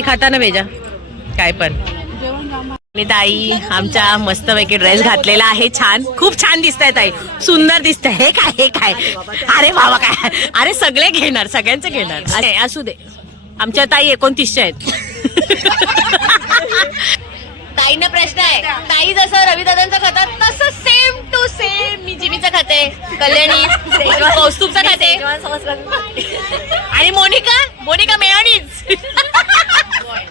काही खाता ना बेजा काय पण. आणि ताई आमच्या मस्तपैकी ड्रेस घातलेला आहे, छान, खूप छान दिसताय ताई, सुंदर दिसतंय. हे काय हे काय, अरे बाबा काय, अरे सगळे घेणार, सगळ्यांचं घेणार. अरे असू दे, आमच्या ताई 29च्या आहेत. ताईंना प्रश्न आहे, ताई जसं रवी दादांचं खातात तसं सेम टू सेम मी जिमीचं खाते, कल्याणी कौस्तुभचं खाते आणि मोनिका मेहणीच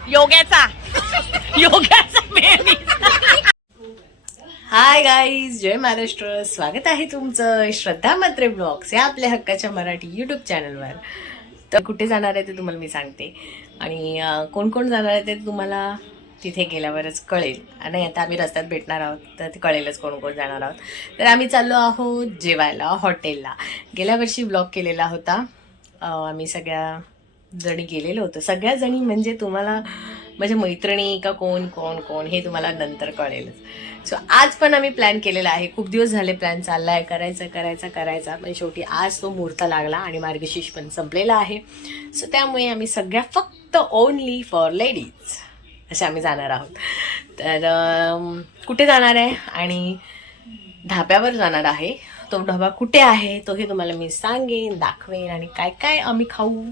योग्याचा मेहणीच. हाय गाईज, जय महाराष्ट्र. स्वागत आहे तुमचं श्रद्धा म्हात्रे ब्लॉग्स या आपल्या हक्काच्या मराठी यूट्यूब चॅनलवर. तर कुठे जाणार आहे ते तुम्हाला मी सांगते आणि कोण कोण जाणार आहे ते तुम्हाला तिथे गेल्यावरच कळेल. आणि आता आम्ही रस्त्यात भेटणार आहोत तर ते कळेलच कोण कोण जाणार आहोत. तर आम्ही चाललो आहोत जेवायला हॉटेलला. गेल्या वर्षी ब्लॉग केलेला होता, आम्ही सगळ्या जणी गेलेलो होतो. सगळ्या जणी म्हणजे तुम्हाला माझ्या मैत्रिणी का कोण कोण कोण हे तुम्हाला नंतर कळेलच. सो आज पण आम्ही प्लॅन केलेला आहे, खूप दिवस झाले प्लॅन चालला आहे, करायचा पण शेवटी आज तो मुहूर्त लागला आणि मार्गशीर्ष पण संपलेला आहे. सो त्यामुळे आम्ही सगळ्या फक्त ओनली फॉर लेडीज असे आम्ही जाणार आहोत. तर कुठे जाणार आहे आणि ढाब्यावर जाणार आहे. तो ढाबा कुठे आहे तोही तुम्हाला मी सांगेन, दाखवेन आणि काय काय आम्ही खाऊ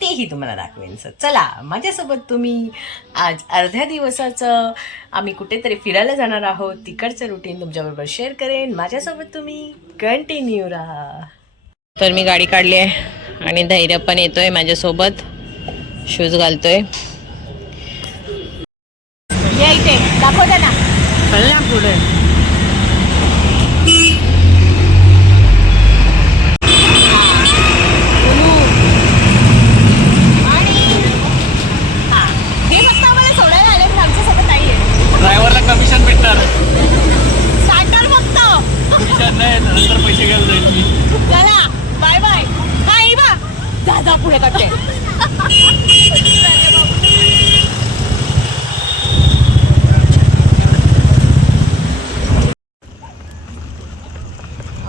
तेही तुम्हाला दाखवेन. सर चला माझ्यासोबत तुम्ही. आज अर्ध्या दिवसाचं आम्ही कुठेतरी फिरायला जाणार आहोत, तिकडचं रुटीन तुमच्याबरोबर शेअर करेन. माझ्यासोबत तुम्ही कंटिन्यू राहा. तर मी गाडी काढली आहे आणि धैर्य पण येतोय माझ्यासोबत, शूज घालतोय. या इथे दाखवता ना, चल ना पुढे. ड्रायव्हरला कमिशन भेटणार, साठर फक्त कमिशन नाही, नंतर पैसे घ्यायला जाईल मी. चला बाय बाय. नाही बा, दादा पुढे काढते.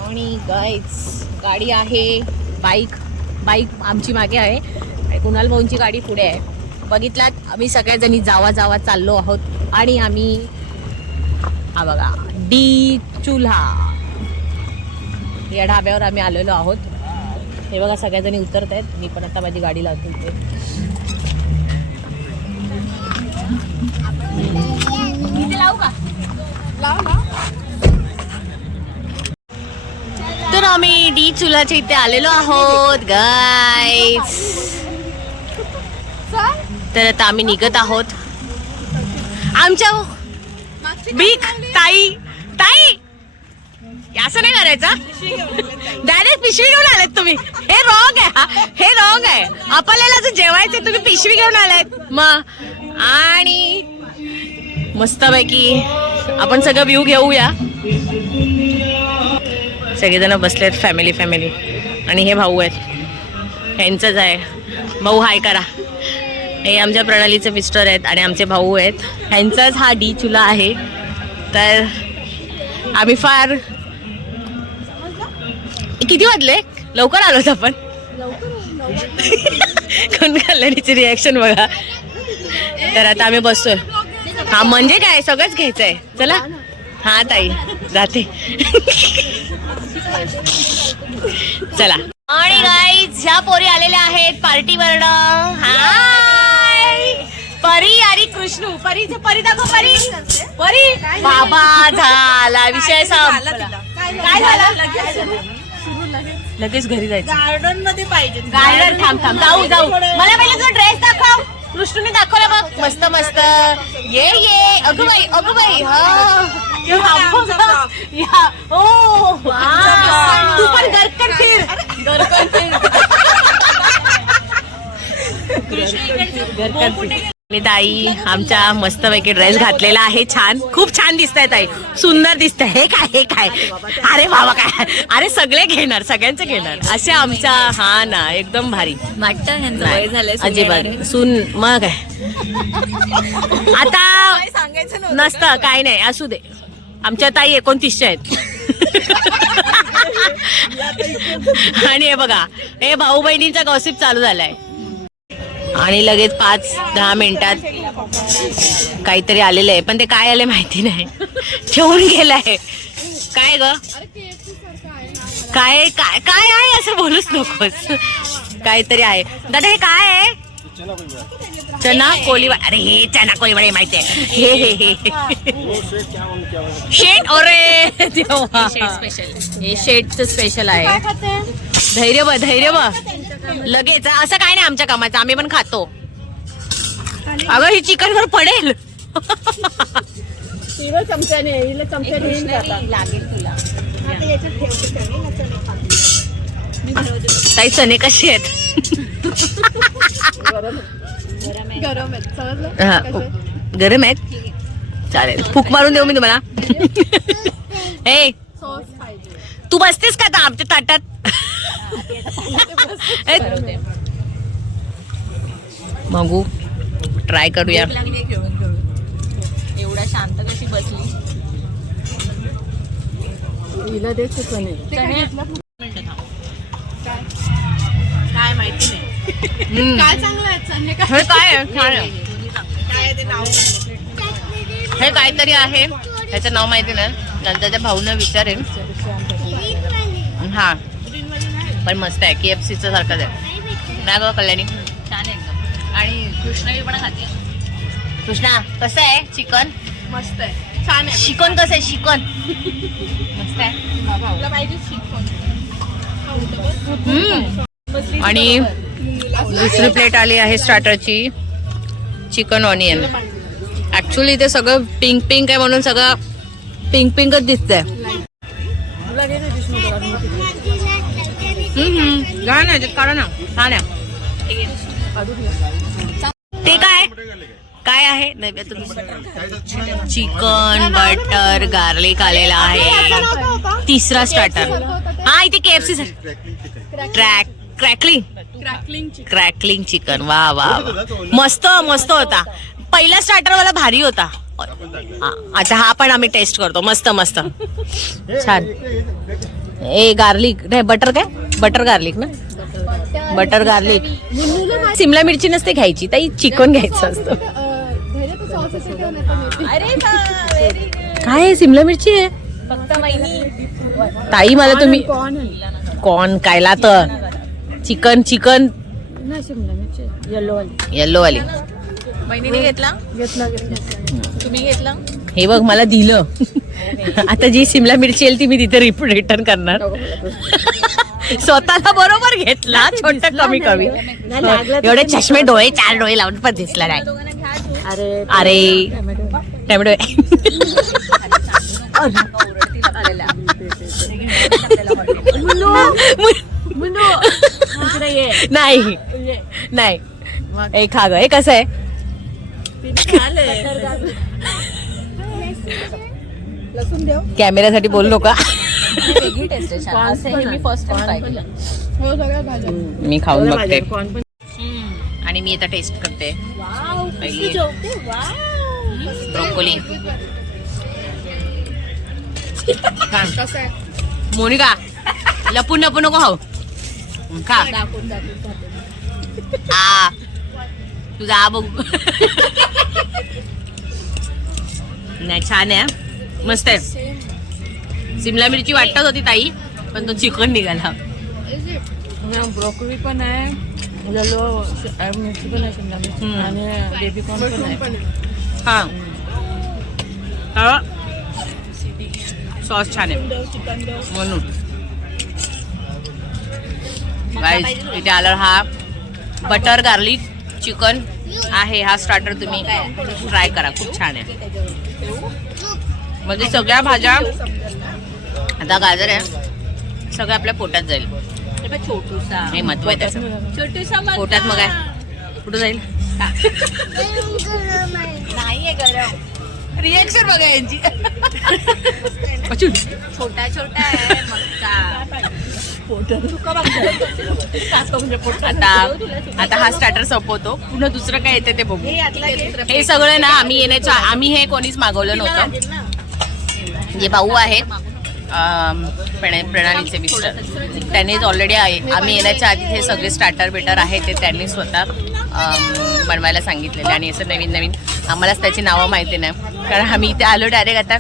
आणि गाईज गाडी आहे, बाईक आमची मागे आहे आणि कुणाल भाऊंची गाडी पुढे आहे. बघितलात, आम्ही सगळ्याजणी जावा चाललो आहोत आणि आम्ही हा बघा डी चुल्हा या ढाब्यावर आम्ही आलेलो आहोत. हे बघा सगळ्याजणी उतरत आहेत, मी पण आता माझी गाडी लावतो इथे. इथे लावू का? तर आम्ही डी चुल्हाच्या इथे आलेलो आहोत गाईज. तर आता आम्ही निघत आहोत. आमच्या भीक ताई असं नाही करायचं, डायरेक्ट पिशवी घेऊन आलेत तुम्ही. हे रॉंग आहे, हे रॉंग आहे. आपल्याला जर जेवायचं तुम्ही पिशवी घेऊन आलात मग. आणि मस्तपैकी आपण सगळं व्ह्यू घेऊया. सगळेजण बसलेत, फॅमिली आणि हे भाऊ आहेत, ह्यांचंच आहे. भाऊ हाय करा. हे आमच्या प्रणालीचे मिस्टर आहेत आणि आमचे भाऊ आहेत, ह्यांचाच हा डी चुला आहे. तर आम्ही फार किती वाजले लवकर आलोत आपण. कोण कल्याणीची रिॲक्शन बघा. तर आता आम्ही बसतोय. हा म्हणजे काय सगळंच घ्यायचंय. चला हा ताई जाते. चला. आणि गाईज ह्या पोरी आलेल्या आहेत पार्टीवरनं. हाय परी आणि कृष्णू. परी दाखव, परी बाबा झाला विषय काय झाला. लगेच घरी जायचं. गार्डन मध्ये पाहिजे. गार्डन थांब जाऊ. मला पहिले तुझा ड्रेस दाखव. कृष्णूने दाखवला बघ, मस्त. ये अगं बाई हा तू पण गरकन फिर. ताई आमच्या मस्तपैकी ड्रेस घातलेला आहे, छान, खूप छान दिसताय ताई, सुंदर दिसतंय. हे काय, अरे बाबा काय, अरे सगळे घेणार, सगळ्यांचं घेणार असे आमच्या. हा ना एकदम भारी वाटतं. अजिबात सून मग काय आता सांगायचं नसतं, काय नाही असू दे. आमच्या ताई 29च्या आहेत. आणि हे बघा, हे भाऊ बहिणींचा गॉसिप चालू झालाय. आणि लगेच 5-10 मिनिटात काहीतरी आलेलं आहे, पण ते काय आले माहिती नाही. ठेवून गेलाय. काय ग काय काय काय आहे असं बोलूच नकोस. काहीतरी आहे दादा. हे काय आहे? चना कोळीवाडा. अरे हे चना कोळीवाडा माहिती आहे. हे शेट. अरे देवा, हे शेटचं स्पेशल आहे. धैर्य बघ लगेच. असं काय नाही आमच्या कामाचं, आम्ही पण खातो. अगं ही चिकन वर पडेल. ताई चणे कसे आहेत? गरम आहेत. चालेल, फूक मारून देऊ मी तुम्हाला. ए तू बसतेस का आता आमच्या ताटात? बघू, ट्राय करूया. एवढा शांत कशी बसली. काय माहिती नाही. काय चांगलं आहे? हे काय आहे? हे काहीतरी आहे, ह्याचं नाव माहिती नाही. नंतर त्या भाऊनं विचारेन. हा पण मस्त आहे. KFC चं सारखंच आहे ना ग कल्याणी? छान आहे एकदम. आणि कृष्णावी पण खाते. कृष्णा कसं आहे चिकन? मस्त आहे, छान आहे. चिकन कसं आहे? चिकन मस्त आहे. आणि दुसरी प्लेट आली आहे स्टार्टरची, चिकन ऑनियन. ऍक्च्युली ते सगळं पिंक पिंक आहे म्हणून सगळं पिंक पिंकच दिसतंय. काढा ना. छान आहे. ते काय काय आहे? चिकन बटर गार्लिक आलेला आहे. तिसरा स्टार्टर. हा इथे KFC क्रॅकलिंग चिकन. वा वा मस्त मस्त होता. पहिला स्टार्टर वाला भारी होता. अच्छा हा पण आम्ही टेस्ट करतो. मस्त मस्त छान. ए गार्लिक नाही, बटर काय? बटर गार्लिक ना? Butter garlic. सिमला मिरची नसते घ्यायची ताई, चिकन घ्यायचं असतं. काय सिमला मिरची आहे फक्त महिनी ताई? मला तुम्ही कॉर्न कायला तर चिकन येल्लो वाली महिनीने घेतला. तुम्ही घेतला. हे बघ मला दिलं. आता जी सिमला मिरची येईल ती मी तिथे रिटर्न करणार. स्वतःला बरोबर घेतला, छोट कमी कमी. एवढे चष्मे डोळे 4 डोळे लावून पण दिसला नाही. अरे टॅमॅटो नाही नाही. हे खा ग. हे कसं आहे? कॅमेऱ्यासाठी बोललो का? वेगळी टेस्ट आहे, छान. असं हे मी फर्स्ट टाइम ट्राय केलं. मी खाऊन बघते आणि मी आता टेस्ट करते. ब्रोकोली. मोनिका लपून नको खाऊ. खा. तुझा आ बघू. नाही छान आहे, मस्त आहे. सिमला मिरची वाटत होती ताई, पण तो चिकन निघाला. ब्रोकोली पण आहे, येलो मिरची पण आहे, शिमला मिरची आणि बेबी कॉर्न पण आहे. हा सॉस छान आहे म्हणून. गाईस इथे आल्यावर हा बटर गार्लिक चिकन आहे. हा स्टार्टर तुम्ही ट्राय करा, खूप छान आहे. म्हणजे सगळ्या भाज्या, आता गाजर आहे, सगळं आपल्या पोटात जाईल. छोटूसा हे महत्व आहे त्याचं. छोटूसा पोटात मग काय कुठं जाईल? नाहीये गरम. रिएक्शन बघा यांची. छोटा छोटा आहे आता हा स्टार्टर संपवतो. पुन्हा दुसरं काय येते ते बघू. हे सगळं ना आम्ही हे कोणीच मागवलं नव्हतं. जे भाऊ आहेत प्रणालीचे मिस्टर. त्यांनीच ऑलरेडी आम्ही येण्याच्या आधी हे सगळे स्टार्टर बेटर आहे ते त्यांनी स्वतः बनवायला सांगितलेले. आणि असं नवीन नवीन आम्हालाच त्याची नावं माहिती नाही, कारण आम्ही इथे आलो डायरेक्ट आता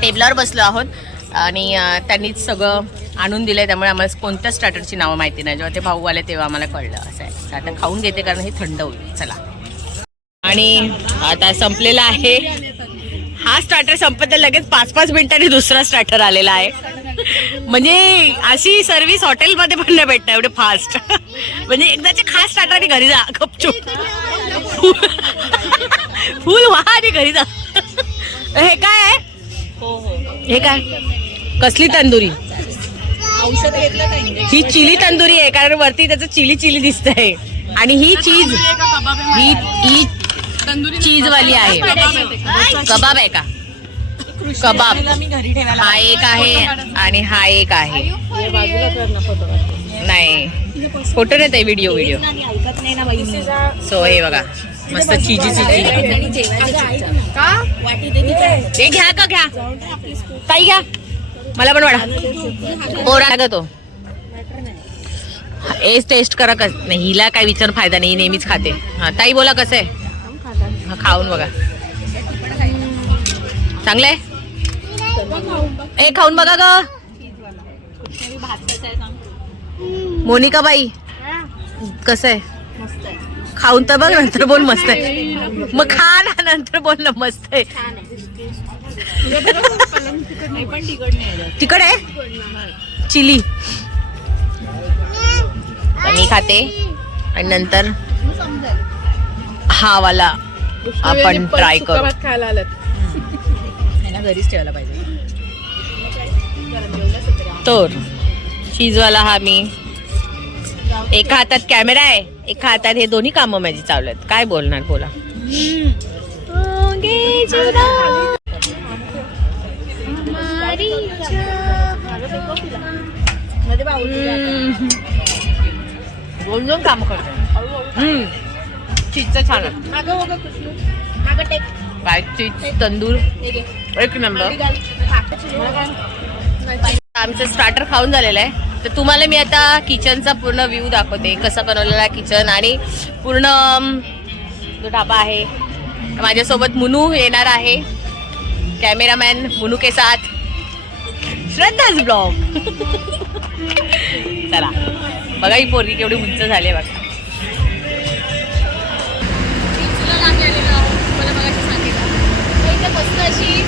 टेबलावर बसलो आहोत आणि त्यांनीच सगळं आणून दिलं आहे. त्यामुळे आम्हाला कोणत्या स्टार्टरची नावं माहिती नाही. जेव्हा ते भाऊ आले तेव्हा आम्हाला कळलं असं आहे. तर आता खाऊन घेते कारण हे थंड होईल. चला. आणि आता संपलेला आहे हा स्टार्टर. संपत लगेच 5-5 मिनिटांनी दुसरा स्टार्टर आलेला आहे. म्हणजे अशी सर्व्हिस हॉटेलमध्ये पण नाही भेटत एवढे फास्ट. म्हणजे एकदाचे खास स्टार्टर आणि घरी जा गपचूप. फुल व्हा आणि घरी जा. हे काय आहे? हे काय? कसली तंदुरी? औषध घेतलं नाही. ही चिली तंदुरी आहे कारण वरती त्याचं चिली दिसतंय. आणि ही चीज ही चीज वाली आहे. कबाब आहे का? कबाब हा एक आहे आणि हा एक आहे. नाही फोटो नाही, व्हिडिओ. सो हे बघा मस्त चिजी. हे घ्या का? घ्या ताई घ्या. मला पण वाढा पोरा का तो. एस टेस्ट करा. नाही हिला काय विचार फायदा नाही, नेहमीच खाते. हा ताई बोला कसं आहे? हा खाऊन बघा. चांगलं आहे. ए खाऊन बघा ग मोनिका बाई. कसं आहे? खाऊन तर बघ नंतर बोल मस्त आहे. मग खा ना नंतर बोल ना मस्त आहे. तिखट आहे चिली. मी खाते आणि नंतर हा वाला आपण ट्राय करू. खायला आलं घरीच ठेवायला पाहिजे. तर चीजवाला हा मी. एका हातात कॅमेरा आहे, एका हातात हे दोन्ही कामं माझी चालू आहेत. काय बोलणार बोला. दोन काम करतो. चीजचं छान आहे. काय चीज तंदूर एक नंबर. आमचं स्टार्टर खाऊन झालेलं आहे. तर तुम्हाला मी आता किचनचा पूर्ण व्ह्यू दाखवते, कसा बनवलेला किचन आणि पूर्ण जो ढाबा आहे. माझ्यासोबत मुनू येणार आहे, कॅमेरामॅन मुनू के साथ श्रद्धाज ब्लॉग. चला बघा ही पोरगी केवढी उंच झाली बघा. मला बघायचं सांगितलं इथे मस्त अशी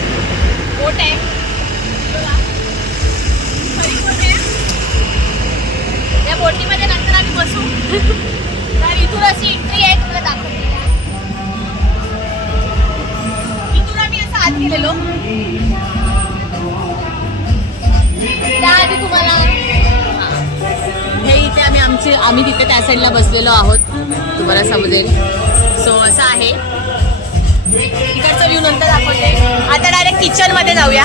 बोट आहे. या बोटीमध्ये नंतर आम्ही बसू. तर इथून अशी एंट्री आहे, तुम्हाला दाखवते. इथून आम्ही असं आत गेलेलो. त्याआधी तुम्हाला हे इथे आम्ही तिथे त्या साईडला बसलेलो आहोत, तुम्हाला समजेल. सो असं आहे. तिकडचा व्ह्यू नंतर दाखवते. आता डायरेक्ट किचन मध्ये जाऊया.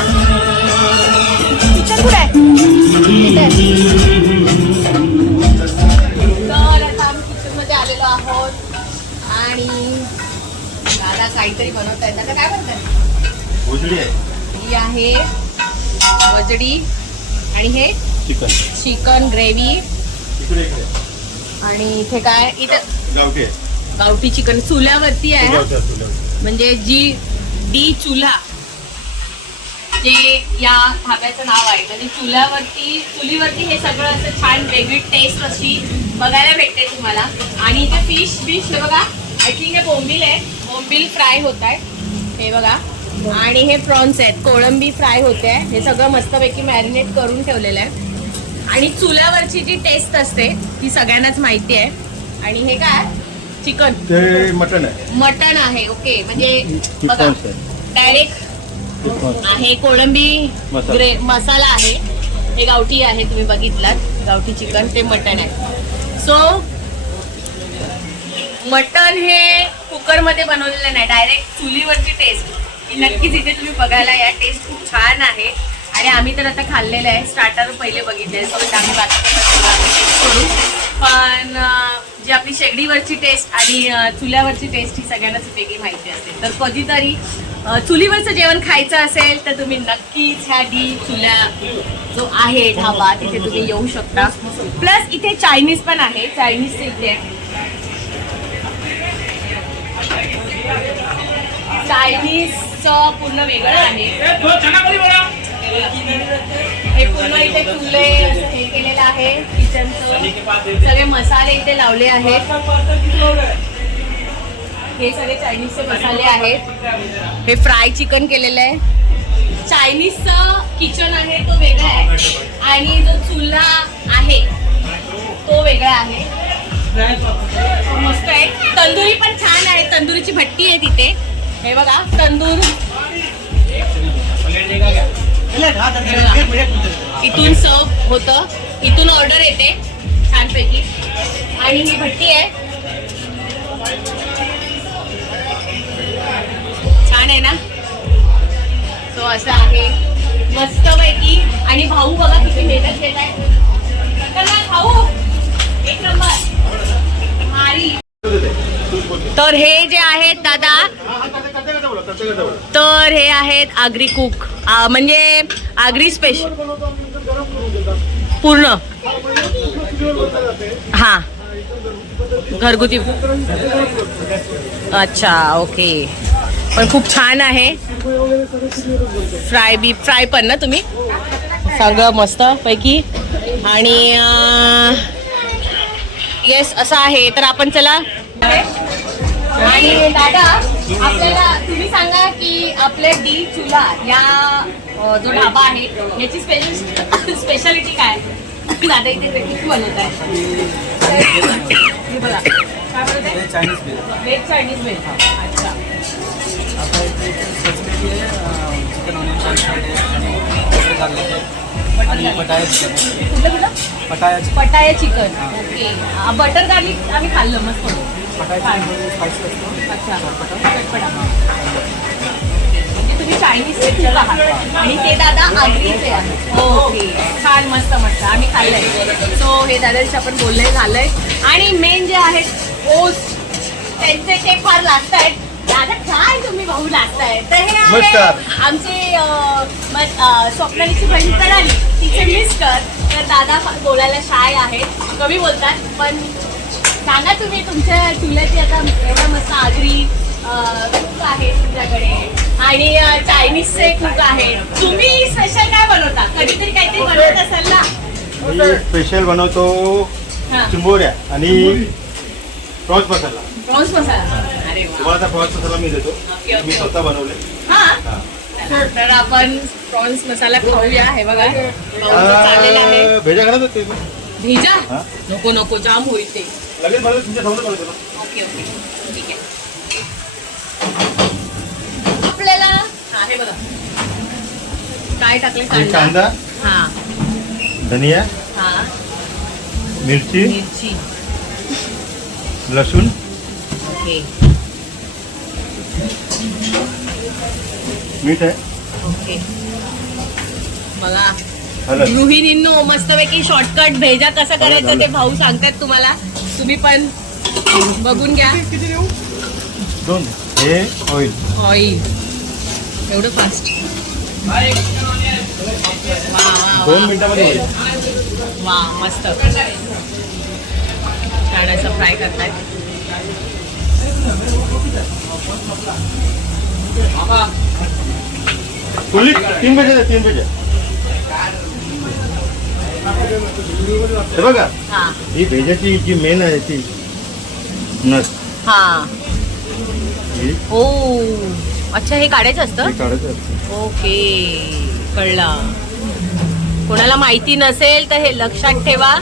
किचन कुठे आहे? तर आता आम्ही किचन मध्ये आलेलो आहोत आणि दादा काहीतरी बनवत आहेत. आता काय बनतात? वजडी आहे. ही आहे वजडी आणि हे चिकन ग्रेव्ही. आणि इथे काय? इथे गावठी आहे. गावठी चिकन चुल्यावरती आहे. म्हणजे डी चुल्हा जे या ढाब्याचं नाव आहे. म्हणजे चुलीवरती हे सगळं असं छान वेगळी टेस्ट अशी बघायला भेटते तुम्हाला. आणि इथे फिश हे बघा. आय थिंक हे बोंबील आहे. बोंबील फ्राय होत आहे हे बघा. आणि हे प्रॉन्स आहेत, कोळंबी फ्राय होते आहे. हे सगळं मस्तपैकी मॅरिनेट करून ठेवलेलं आहे. आणि चुल्यावरची जी टेस्ट असते ती सगळ्यांनाच माहिती आहे. आणि हे काय? चिकन. ते मटन आहे. मटन आहे. ओके. म्हणजे बघा डायरेक्ट आहे. कोळंबी मसाला आहे. हे गावठी आहे, तुम्ही बघितलात. गावठी चिकन ते मटन आहे. सो मटन हे कुकरमध्ये बनवलेलं नाही, डायरेक्ट चुलीवरची टेस्ट नक्कीच इथे तुम्ही बघायला या. टेस्ट खूप छान आहे. आणि आम्ही तर आता खाल्लेलं आहे. स्टार्टर पहिले बघितले, सो आम्ही टेस्ट करू. पण जी आपली शेगडीवरची टेस्ट आणि चुल्यावरची टेस्ट ही सगळ्यांनाच वेगळी माहिती असते. तर कधीतरी चुलीवरचं जेवण खायचं असेल तर तुम्ही नक्कीच ह्या डी चुल्या जो आहे ढाबा तिथे तुम्ही येऊ शकता. प्लस इथे चायनीज पण आहे. चायनीजचे इथे चायनीजचं पूर्ण वेगळं आहे. हे पूर्ण इथे चुले हे केलेलं आहे किचनचं. सगळे मसाले इथे लावले आहेत. हे सगळे चायनीजचे मसाले आहेत. हे फ्राय चिकन केलेलं आहे. चायनीजचं किचन आहे तो वेगळा आहे आणि जो चुल्हा आहे तो वेगळा आहे. मस्त आहे. तंदुरी पण छान आहे. तंदुरीची भट्टी आहे तिथे. हे बघा तंदूर. इथून सर्व होतं. इथून ऑर्डर येते छानपैकी. आणि ही भट्टी आहे. छान आहे ना. सो असं आहे मस्तपैकी. आणि भाऊ बघा किती मेहनत घेत आहे. भाऊ एक नंबर भारी. तर हे जे आहेत दादा तर हे आहेत आगरी कुक. म्हणजे आगरी स्पेशल पूर्ण. हा घरगुती. अच्छा ओके. पण खूप छान आहे. फ्राय बीफ फ्राय पण ना तुम्ही सगळं मस्त पैकी. आणि येस असं आहे. तर आपण चला. आणि दादा आपल्याला तुम्ही सांगा की आपले डी चुला या जो ढाबा आहे याची स्पेशालिटी काय. दादा इथे किती बनवत आहे. बघा काय बनवत आहे. Veg Chinese veg. अच्छा. पटाया चिकन. ओके. बटर गार्लिक आम्ही खाल्लं मस्त होतं. अच्छा चटपटा. म्हणजे तुम्ही चायनीजचे आहात आणि ते दादा आगरीचे आहेत. ओके छान मस्त मस्त आम्ही खाल्लंय. सो हे दादाशी आपण बोलणं झालंय. आणि मेन जे आहेत ओस त्यांचे ते फार लागत आहेत. दादा काय तुम्ही भाऊ लागताय. तर हे आहे आमचे स्वप्नालीची बहीण कळाली तिचे मिस्टर. तर दादा बोलायला शाय आहेत. कमी बोलतात. पण सांगा तुम्ही तुमच्या चुल्याची आता एवढा मस्त आगरी कुक आहे तुमच्याकडे आणि चायनीजचे कुक आहे. तुम्ही स्पेशल काय बनवता. कधीतरी काहीतरी बनवत असाल ना. स्पेशल बनवतो चिंबोऱ्या आणि प्रॉन्स मसाला. प्रॉन्स मसाला. अरे वा. तुम्हाला प्रॉन्स मसाला मी देतो. मी स्वतः बनवले. हा तर आपण प्रॉन्स मसाला खाऊया. हे बघा चाललेला आहे. भेजा करा ते भेजा नको नको जाम होईल ते. लगेच मला तुमच्या समोर बनवतो. ओके ओके ठीक आहे. आपल्याला हा हे बघा काय टाकले. कांदा हा धनिया हा मिरची मिरची लसूण ओके मीठ आहे. ओके बघा हळद. गृहिणींनो मस्तपैकी शॉर्टकट भेजा कसं करायचं ते भाऊ सांगतात तुम्हाला. तुम्ही पण बघून घ्या. दोन हे ऑइल. ऑइल एवढं फास्ट. 2 मिनिटामध्ये होईल. वा मस्त. छान असं फ्राय करतायत. फुल्ली 3 भेजा 3 भेजा. हे बघा हा ही भेजाची जी मेन आहे ती नस. हा ही ओ अच्छा हे काढायचं असतं. काढायचं असतं. ओके कळलं. कोणाला माहिती नसेल तर हे लक्षात ठेवा.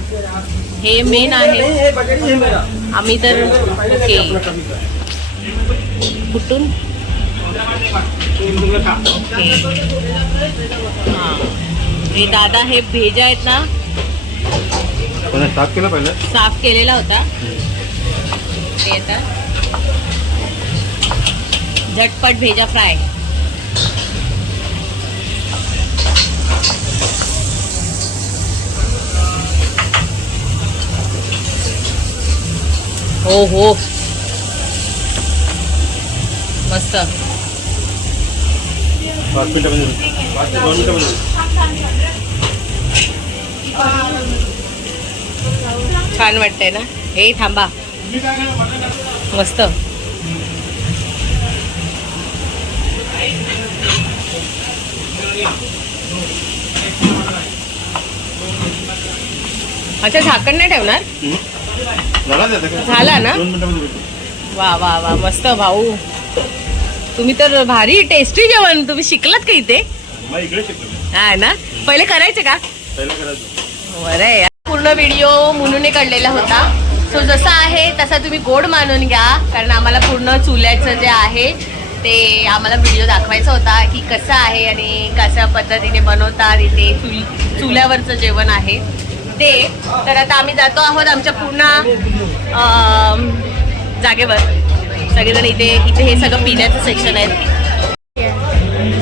हे मेन आहे. आम्ही तर ओके कुठून ओके हां हे दादा हे भेजा आहेत ना साफ केला पहिलं. साफ केलेला होता. ते आता झटपट भेजा फ्राय. हो हो मस्त. 5 मिनिटामध्ये 5 ते 2 मिनिटामध्ये. छान वाटतंय ना. हे थांबा मस्त. अच्छा झाकण नाही ठेवणार. झाला ते आता काय? झाला ना? 2 मिनिटामध्ये भेटतो. वा वा वा मस्त भाऊ. तुम्ही तर भारी टेस्टी जेवण तुम्ही शिकलात का इथे? मग इकडे शिकलो. हा ना. पहिले करायचे का? पहिलं करायचं. बरं आहे. पूर्ण व्हिडिओ मुनुने काढलेला होता. सो जसा आहे तसा तुम्ही गोड मानून घ्या, कारण आम्हाला पूर्ण चुल्याचं जे आहे ते आम्हाला व्हिडिओ दाखवायचा होता की कसं आहे आणि कशा पद्धतीने बनवतात इथे चुल्यावरचं जेवण आहे ते. तर आता आम्ही जातो आहोत आमच्या पूर्ण जागेवर. सगळेजण इथे हे सगळं पिण्याचं सेक्शन आहे.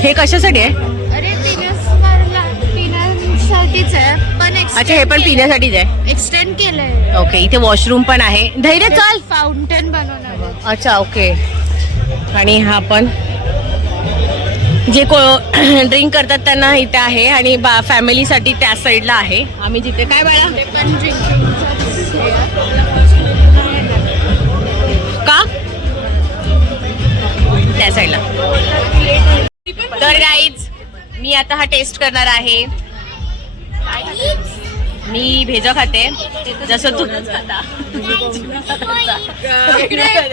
हे कशासाठी आहे? अरे पिण्यासाठीच आहे पण अच्छा हे पण पिण्यासाठीच आहे. एक्सटेंड केलंय. ओके इथे वॉशरूम पण आहे. धैर्य चाल. फाउंटेन बनवणार आहे. अच्छा ओके. आणि हा पण जे ड्रिंक करतात त्यांना इथे आहे आणि फॅमिलीसाठी त्या साईडला आहे. आम्ही जिथे काय बाळा ते पण ड्रिंकिंगचं का त्या साईडला. तर गाईज मी आता हा टेस्ट करणार आहे. मी भेजा खाते जसं तू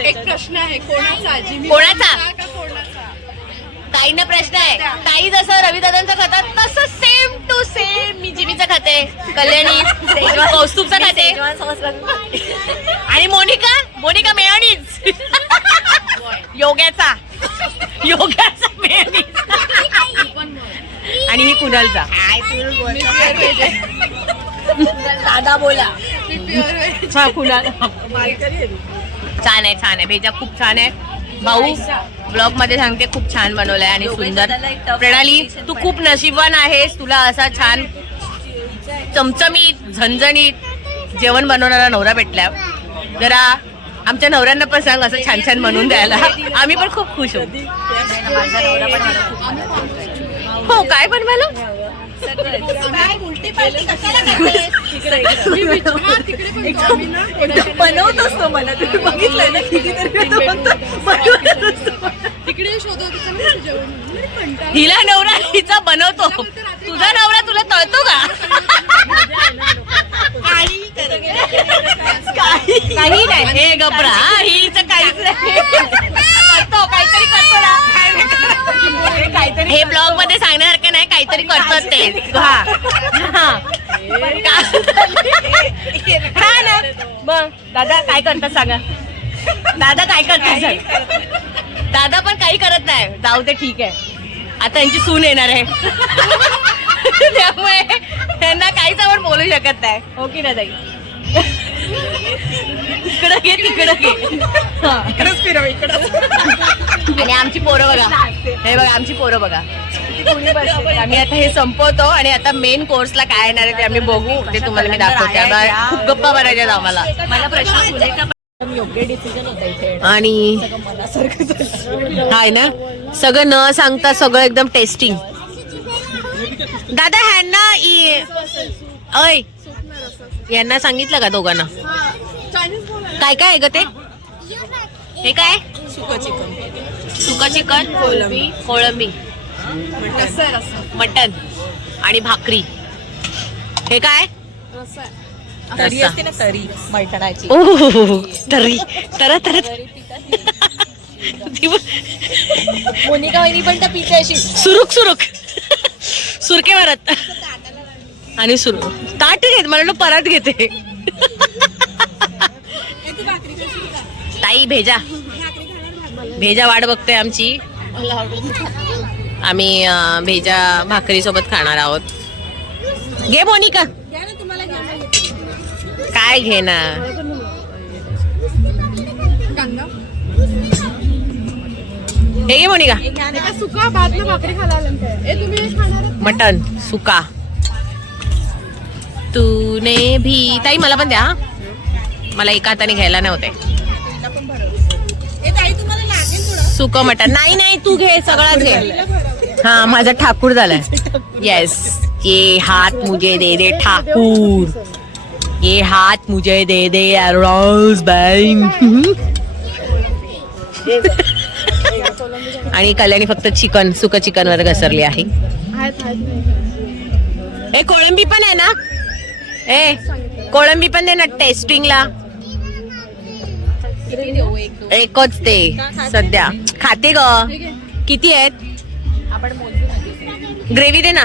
एक प्रश्न आहे, कोणाचा आजी कोणाचा का कोणाचा? ताईंना प्रश्न आहे. ताई जसं रविदादांचं खातात तसं सेम टू सेम मी जिमीचं खाते, कल्याणी कौस्तुभचं खाते आणि मोनिका मेयोनीज योग्याचा मेयोनीज आणि ही कुणालचा. दादा बोला. हा कुणाल छान आहे भेजा खूप छान आहे. भाऊ ब्लॉग मध्ये सांगते खूप छान बनवलंय आणि सुंदर. प्रणाली तू खूप नशीबवान आहेस, तुला असा छान चमचमीत झणझणीत जेवण बनवणारा नवरा भेटला. जरा आमच्या नवऱ्यांना पण सांग असं छान छान बनवून द्यायला. आम्ही पण खूप खुश होऊ. हो काय बनवायला बनवत असतो मला तुम्ही बघितलंय ना तिकडे शोधत हिला नवरा हिचा बनवतो. तुझा नवरा तुला तळतो का? काही नाही. हे गबरा हिचं काहीच नाही. करतो काहीतरी करतो ना. हे ब्लॉग मध्ये सांगण्यासारखं नाही, काहीतरी करतात ते. हा ना. मग दादा काय करतात सांगा. दादा काय करतात सांग. दादा पण काही करत नाही. जाऊ दे ठीक आहे. आता त्यांची सून येणार आहे त्यामुळे त्यांना काहीच आपण बोलू शकत नाही. हो की नाही ताई? इकडं घे तिकडं घे. इकडंच फिरव इकडं. आणि आमची पोरं बघा. हे बघा आमची पोरं बघा. आम्ही आता हे संपवतो आणि आता मेन कोर्सला काय येणार आहे ते आम्ही बघू. ते तुम्हाला मी दाखवते. आता खूप गप्पा मारायच्या आम्हाला. मला प्रश्न योग्य डिसिजन होता इथे आणि हाय ना. सगळं न सांगता सगळं एकदम टेस्टिंग. दादा ह्यांना अय यांना सांगितलं का दोघांना काय काय आहे ग ते? हे काय? सुका चिकन कोळंबी मटन आणि भाकरी. हे काय? तरी असते ना तरी मैठणाची. ओह तरी तर मोनिका वहिनी पण त्या पिते अशी सुरुक सुरके मारत आणि सुरू ताट घेत मला परात घेते. ताई भेजा वाट बघतोय आमची. आम्ही भेजा भाकरी सोबत खाणार आहोत. घे मोनिका. काय घे ना. हे घे मोनिका. सुका भात ना भाकरी खायला तुम्ही खाणार मटन सुका. तूने भी ताई मला पण द्या. मला एका हाताने घ्यायला नव्हते. तुम्हाला लागेल थोडं. सुक मटन. नाही तू घे, सगळाच घे. हा माझा ठाकूर झालाय. येस, ये हात मुझे दे दे ठाकूर, ये हात मुझे दे दे रोज बॅन. आणि कल्याणी फक्त चिकन, सुक चिकन वर घसरली आहे. ए कोळंबी पण आहे ना, ए कोळंबी पण दे ना टेस्टिंगला. एकच ते सध्या खाते ग. किती आहेत? ग्रेव्ही दे ना.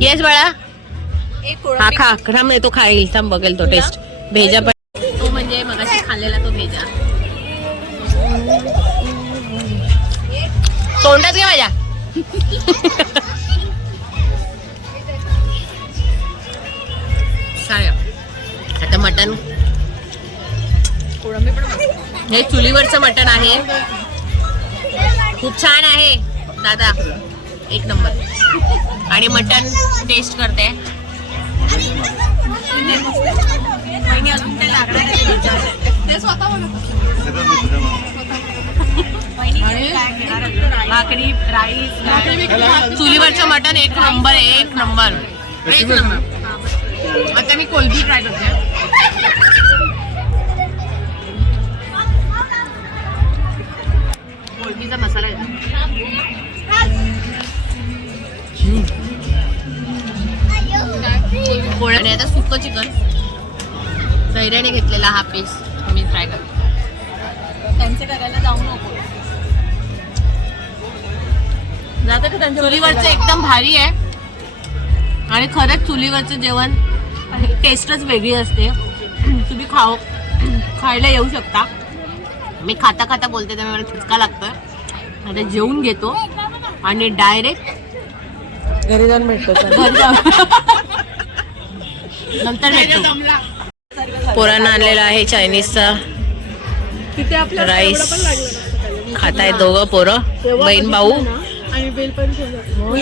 येस बाळा. हा खा खा, तो खाईल. थांब बघेल तो टेस्ट. भेजा पण तो म्हणजे मगाशी खाल्लेला तो भेजा. तोंडात घे माझ्या. आता मटन, हे चुलीवरचं मटन आहे. खूप छान आहे दादा, एक नंबर. आणि मटन टेस्ट करते. भाकरी, राईस, चुलीवरचं मटन एक नंबर, एक नंबर, एक नंबर. आता मी कोलबी ट्राय करते. कोलबीचा मसाला येतो. आणि आता सुक्क चिकन धैर्याने घेतलेला हा पीस मी ट्राय करते. त्यांचे करायला जाऊ नको. चुलीवरचं एकदम भारी आहे. आणि खरंच चुलीवरचं जेवण टेस्टच वेगळी असते. तुम्ही खायला येऊ शकता. मी खाता खाता बोलते त्यामुळे मला ठसका लागतं. आता जेवून घेतो आणि डायरेक्ट घरी जाऊन भेटतो. नंतर भेटतो. पोरांना आणलेला आहे चायनीजचा राईस. खाताय दोघं पोरं, बहीण भाऊ.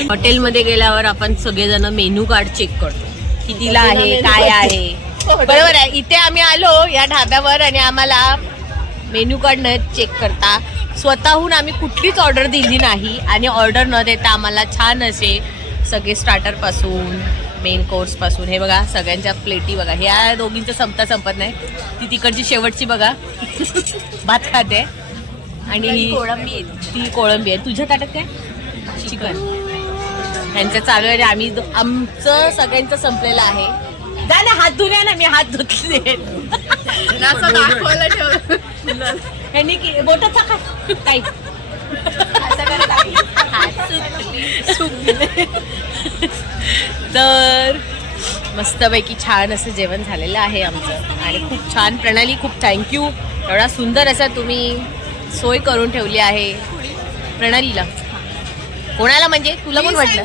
हॉटेलमध्ये गेल्यावर आपण सगळेजण मेनू कार्ड चेक करतो, कितीला आहे, काय आहे. बरोबर आहे. इथे आम्ही आलो या ढाब्यावर आणि आम्हाला मेनू कार्ड न चेक करता स्वतःहून आम्ही कुठलीच ऑर्डर दिली नाही. आणि ऑर्डर न देता आम्हाला छान असे सगळे स्टार्टर पासून मेन कोर्स पासून, हे बघा सगळ्यांच्या प्लेटी बघा. ह्या दोघींचं संपत नाही. ती तिकडची शेवटची बघा भात खाते. आणि ती कोळंबी आहे. तुझ्या ताटात काय? चिकन. त्यांचं चालू आहे. आम्ही आमचं सगळ्यांचं संपलेलं आहे. जा ना हात धुण्या ना, मी हात धुतले. ह्यांनी बोटाचा खा काही तर मस्तपैकी छान असं जेवण झालेलं आहे आमचं. आणि खूप छान प्रणाली, खूप थँक्यू. एवढा सुंदर असा तुम्ही सोय करून ठेवली आहे प्रणालीला. कोणाला म्हणजे तुला पण वाटलं?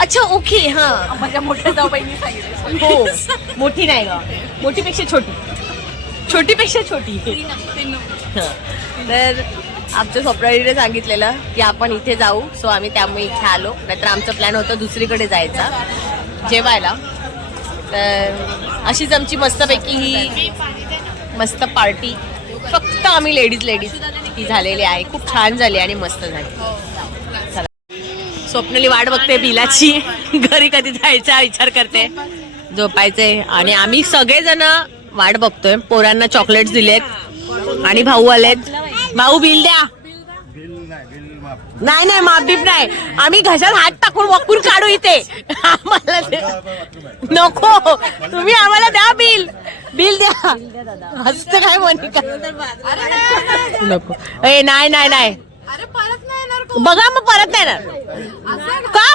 अच्छा ओके. हा माझ्या मोठ्या जाऊबाईंनी सांगितलं. हो, मोठी नाही ग, मोठीपेक्षा छोटी, छोटीपेक्षा छोटी. तर आमच्या स्वप्नालीने सांगितलेलं की आपण इथे जाऊ, सो आम्ही त्यामुळे इथे आलो. नाहीतर आमचं प्लॅन होतं दुसरीकडे जायचा जेवायला. तर अशीच आमची मस्तपैकी ही मस्त पार्टी, फक्त आम्ही लेडीज ही झालेली आहे. खूप छान झाली आणि मस्त झाली. स्वप्नाली वाट बघते बिलाची, घरी कधी जायचा विचार करते, झोपायचंय. आणि आम्ही सगळेजण वाट बघतोय. पोरांना चॉकलेट्स दिलेत आणि भाऊ आलेत. भाऊ बिल द्या. नाही माफीप नाही, आम्ही घशात हात टाकून वकून काढू इथे. आम्हाला नको, तुम्ही आम्हाला द्या बिल द्या. हसतं काय मोनिका? नको. ए नाही बघा, मग परत नाही येणार का?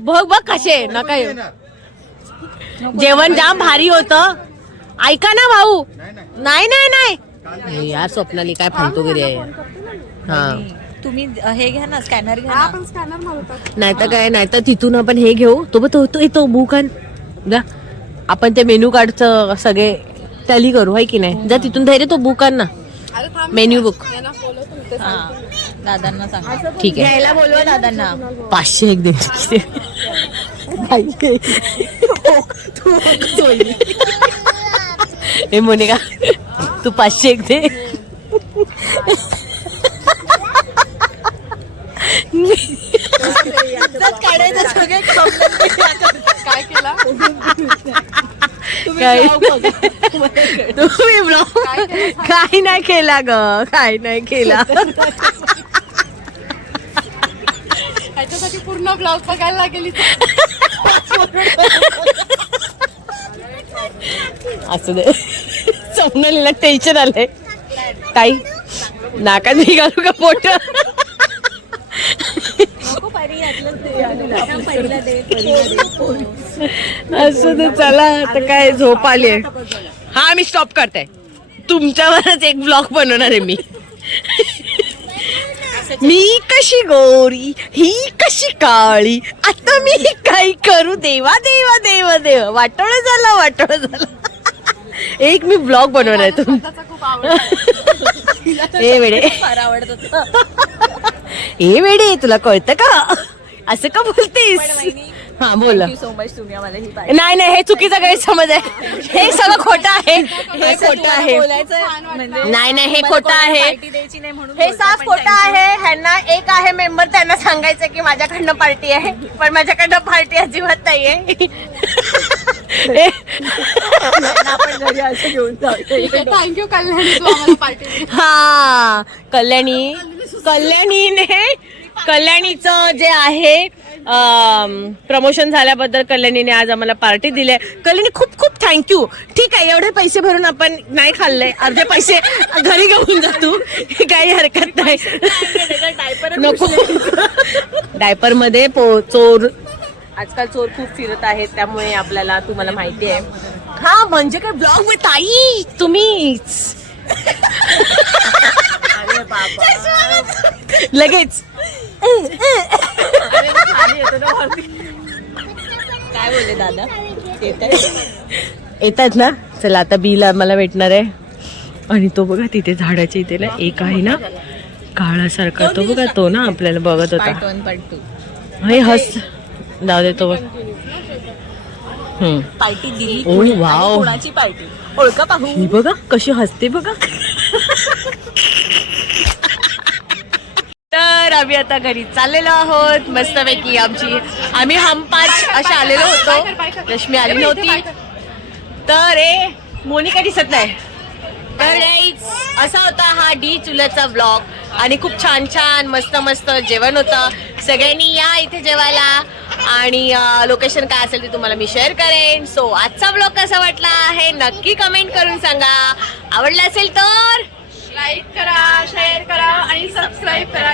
बघ कसे नका येऊ. जेवण जाम भारी होतं. ऐका ना भाऊ. नाही यार, स्वप्नाली काय फालतूगिरी आहे. हा तुम्ही हे घ्या ना, स्कॅनर घ्या. नाही तर काय, नाही तर तिथून आपण हे घेऊ. तो बुक आण जा. आपण ते मेन्यू कार्डचं सगळे टॅली करू, आहे की नाही? जा तिथून धैर्य तो बुक आण ना, मेन्यू बुक. दादांना सांगा. ठीक आहे, घ्यायला बोलवा दादांना. 500 एक दे. ए मोनिका, तू 500 एक दे. काय केला काय तुम्ही ब्लॉग काय नाही केला ग, काय नाही केला. ह्याच्यासाठी पूर्ण ब्लॉग बघायला लागेल. असं दे, स्वप्नालीला टेन्शन आलंय. काही नाकात निघालू का पोट? असं तर चला, आता काय झोप आली. हा मी स्टॉप करते, तुमच्यावरच एक ब्लॉग बनवणार आहे मी. मी कशी गोरी, ही कशी काळी, आता मी काय करू, देवा देवा देवा देवा. वाटोळं झालं, वाटोळं झालं. एक मी ब्लॉग बनवणार आहे खूप आवडत. ए वेडे, ए वेडे, तुला कळतं का? असं का बोलतेस? हा बोल. सो मच तुम्ही आम्हाला ही नाही नाही, हे चुकीचा गैरसमज आहे. हे सगळं खोटं आहे, हे खोटं आहे. नाही नाही, हे खोटं आहे, हे साफ खोटं आहे. ह्यांना एक आहे मेंबर, त्यांना सांगायचं की माझ्याकडनं पार्टी आहे, पण माझ्याकडनं पार्टी अजिबात नाहीये. थँक्यू कल्याणी, तू आम्हाला पार्टी. हा कल्याणीचं जे आहे प्रमोशन झाल्याबद्दल कल्याणीने आज आम्हाला पार्टी दिली आहे. कल्याणी खूप खूप थँक्यू. ठीक आहे, एवढे पैसे भरून आपण नाही खाल्लंय, अर्धे पैसे घरी घेऊन जातो, काही हरकत नाही. नको, डायपर मध्ये चोर, आजकाल चोर खूप फिरत आहेत, त्यामुळे आपल्याला, तुम्हाला माहिती आहे. हा म्हणजे काय ब्लॉग में ताई तुम्हीच लगेच काय बोलले दादा? येतात ना. चला आता बिल आम्हाला भेटणार आहे. आणि तो बघा तिथे झाडाच्या इथे ना एक आहे ना काळासारखा, तो बघा, तो ना आपल्याला बघत होता. पार्ट 2 हे हस जाऊ दे, तो बघ. पार्टी दिली. ओ वाव, कोणाची पार्टी ओळखा पाहू. ही बघा कशी हसते बघा. तर आम्ही आता घरी चाललेलो आहोत मस्तपैकी. आम्ही हम 5 अशा आलेलो होतो, रश्मी आली नव्हती. तर मोनिका दिसत नाही. तर असा होता हा डी चुल्याचा ब्लॉग. आणि खूप छान छान मस्त मस्त जेवण होतं. सगळ्यांनी या इथे जेवायला. आणि लोकेशन काय असेल ते तुम्हाला मी शेअर करेन. सो आजचा ब्लॉग कसा वाटला आहे नक्की कमेंट करून सांगा. आवडला असेल तर लाईक करा, शेअर करा आणि सबस्क्राईब करा.